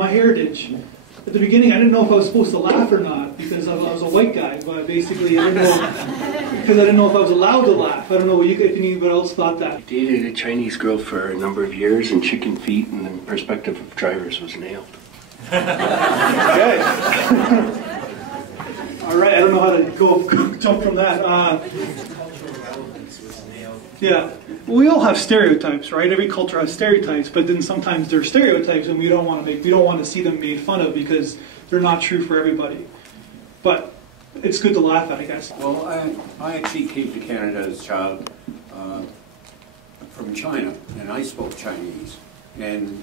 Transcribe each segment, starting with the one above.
my heritage. At the beginning, I didn't know if I was supposed to laugh or not because I was a white guy. But basically, I didn't know because I didn't know if I was allowed to laugh. I don't know if anybody else thought that. I dated a Chinese girl for a number of years, and chicken feet and the perspective of drivers was nailed. Okay. All right. I don't know how to jump from that. Yeah, we all have stereotypes, right? Every culture has stereotypes, but then sometimes they're stereotypes, and we don't want to see them made fun of because they're not true for everybody. But it's good to laugh at, I guess. Well, I actually came to Canada as a child from China, and I spoke Chinese, and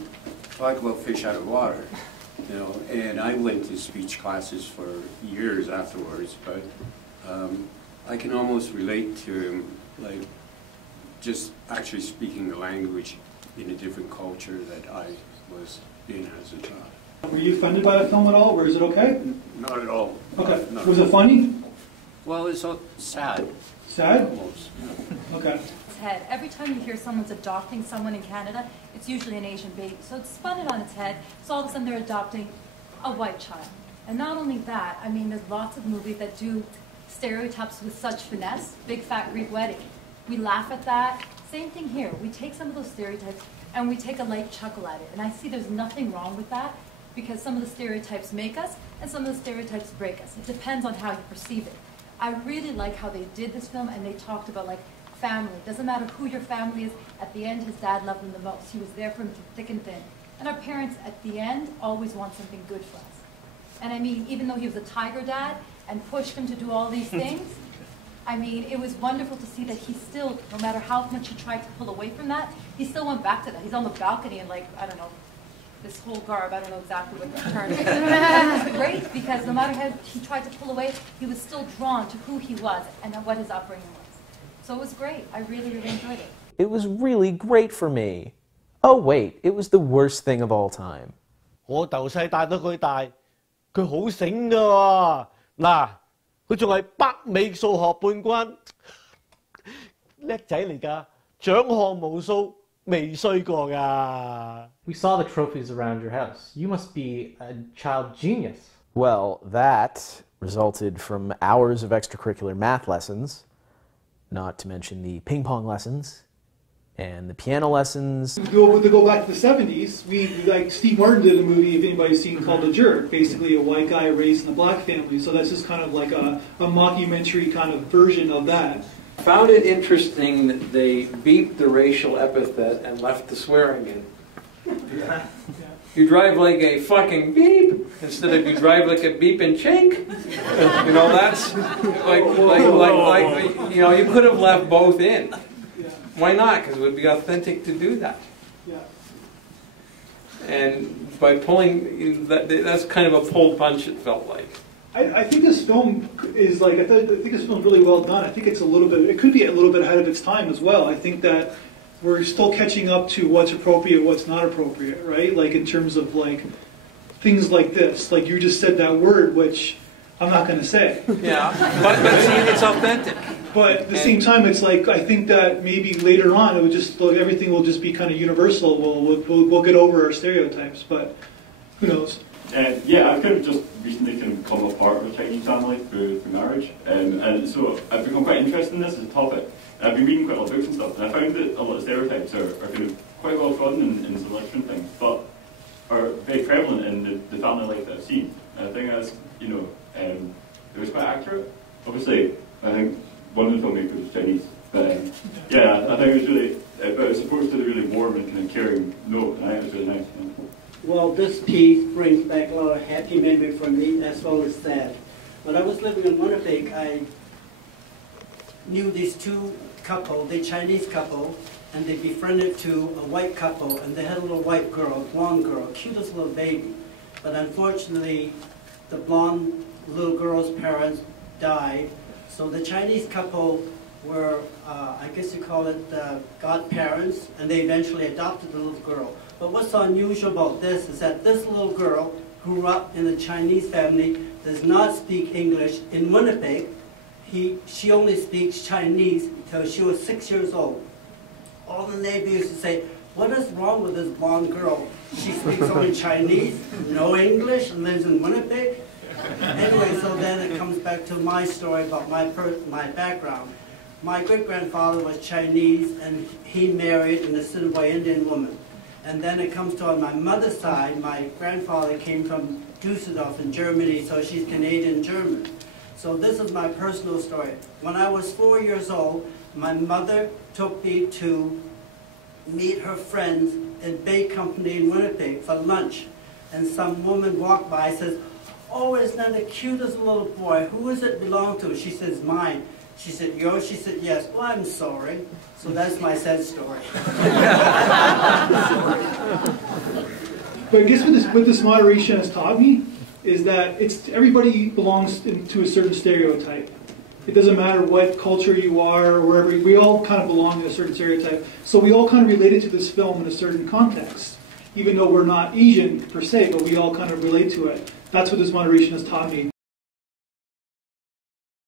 talk about fish out of water, you know. And I went to speech classes for years afterwards, but I can almost relate to like. Just actually speaking the language in a different culture that I was in as a child. Were you offended by the film at all, or is it okay? Not at all. Okay. Was it funny? Well, it's so sad. Sad? Almost. Yeah. Okay. Head. Every time you hear someone's adopting someone in Canada, it's usually an Asian baby. So it's spun it on its head, so all of a sudden they're adopting a white child. And not only that, I mean, there's lots of movies that do stereotypes with such finesse. Big Fat Greek Wedding. We laugh at that. Same thing here. We take some of those stereotypes and we take a light chuckle at it. And I see there's nothing wrong with that because some of the stereotypes make us and some of the stereotypes break us. It depends on how you perceive it. I really like how they did this film and they talked about like family. It doesn't matter who your family is. At the end, his dad loved him the most. He was there for him through thick and thin. And our parents at the end always want something good for us. And I mean, even though he was a tiger dad and pushed him to do all these things, I mean, it was wonderful to see that he still, no matter how much he tried to pull away from that, he still went back to that. He's on the balcony and like, I don't know, this whole garb, I don't know exactly what the term is. It was great because no matter how he tried to pull away, he was still drawn to who he was and what his upbringing was. So it was great. I really, really enjoyed it. It was really great for me. Oh wait, it was the worst thing of all time. 我由細帶到佢大，佢好醒㗎喎。嗱。佢仲係北美數學冠軍，叻仔嚟㗎，獎項無數，未衰過㗎。We saw the trophies around your house. You must be a child genius. Well, that resulted from hours of extracurricular math lessons, not to mention the ping pong lessons and the piano lessons. To go back to the 70s, like Steve Martin did a movie, if anybody's seen, called The Jerk, basically a white guy raised in a black family. So that's just kind of like a mockumentary kind of version of that. I found it interesting that they beeped the racial epithet and left the swearing in. Yeah. You drive like a fucking beep instead of you drive like a beep and chink. You know, that's like you know, you could have left both in. Why not? Because it would be authentic to do that. Yeah. And by pulling, that's kind of a pulled punch, it felt like. I think this film is like, I think this film's really well done. I think it's it could be a little bit ahead of its time as well. I think that we're still catching up to what's appropriate, what's not appropriate, right? Like in terms of like things like this. Like you just said that word, which I'm not going to say. Yeah, but see, it's authentic. But at the same time, it's like, I think that maybe later on, it would just, like, everything will just be kind of universal. We'll get over our stereotypes, but who knows? Yeah, I've kind of just recently kind of become a part of a Chinese family through marriage, and so I've become quite interested in this as a topic. I've been reading quite a lot of books and stuff, and I found that a lot of stereotypes are kind of quite well trodden in some different things, but are very prevalent in the family life that I've seen. And I think that's, you know, it was quite accurate. Obviously, I think one of the filmmakers was Chinese, but yeah, I think it was really, but it was supposed to be really warm and kind of caring note, and I think it was really nice. Well, this piece brings back a lot of happy memory for me as well as sad. When I was living in Winnipeg, I knew these two couple, the Chinese couple, and they befriended to a white couple, and they had a little white girl, blonde girl, cutest little baby. But unfortunately, the blonde little girl's parents died, so the Chinese couple were, I guess you call it, godparents, and they eventually adopted the little girl. But what's so unusual about this is that this little girl grew up in a Chinese family, does not speak English. In Winnipeg, she only speaks Chinese until she was 6 years old. All the neighbors used to say, what is wrong with this blonde girl? She speaks only Chinese, no English, and lives in Winnipeg. Anyway, so then it comes back to my story about my background. My great-grandfather was Chinese, and he married an Assiniboine Indian woman. And then it comes to on my mother's side, my grandfather came from Dusseldorf in Germany, so she's Canadian-German. So this is my personal story. When I was 4 years old, my mother took me to meet her friends in Bay Company in Winnipeg for lunch. And some woman walked by and says, "Oh, isn't that the cutest little boy? Who does it belong to?" She says, "Mine." She said, "Yours?" She said, "Yes." "Well, I'm sorry." So that's my sad story. But I guess what this moderation has taught me is that everybody belongs to a certain stereotype. It doesn't matter what culture you are or wherever, we all kind of belong to a certain stereotype. So we all kind of related to this film in a certain context. Even though we're not Asian per se, but we all kind of relate to it. That's what this moderation has taught me.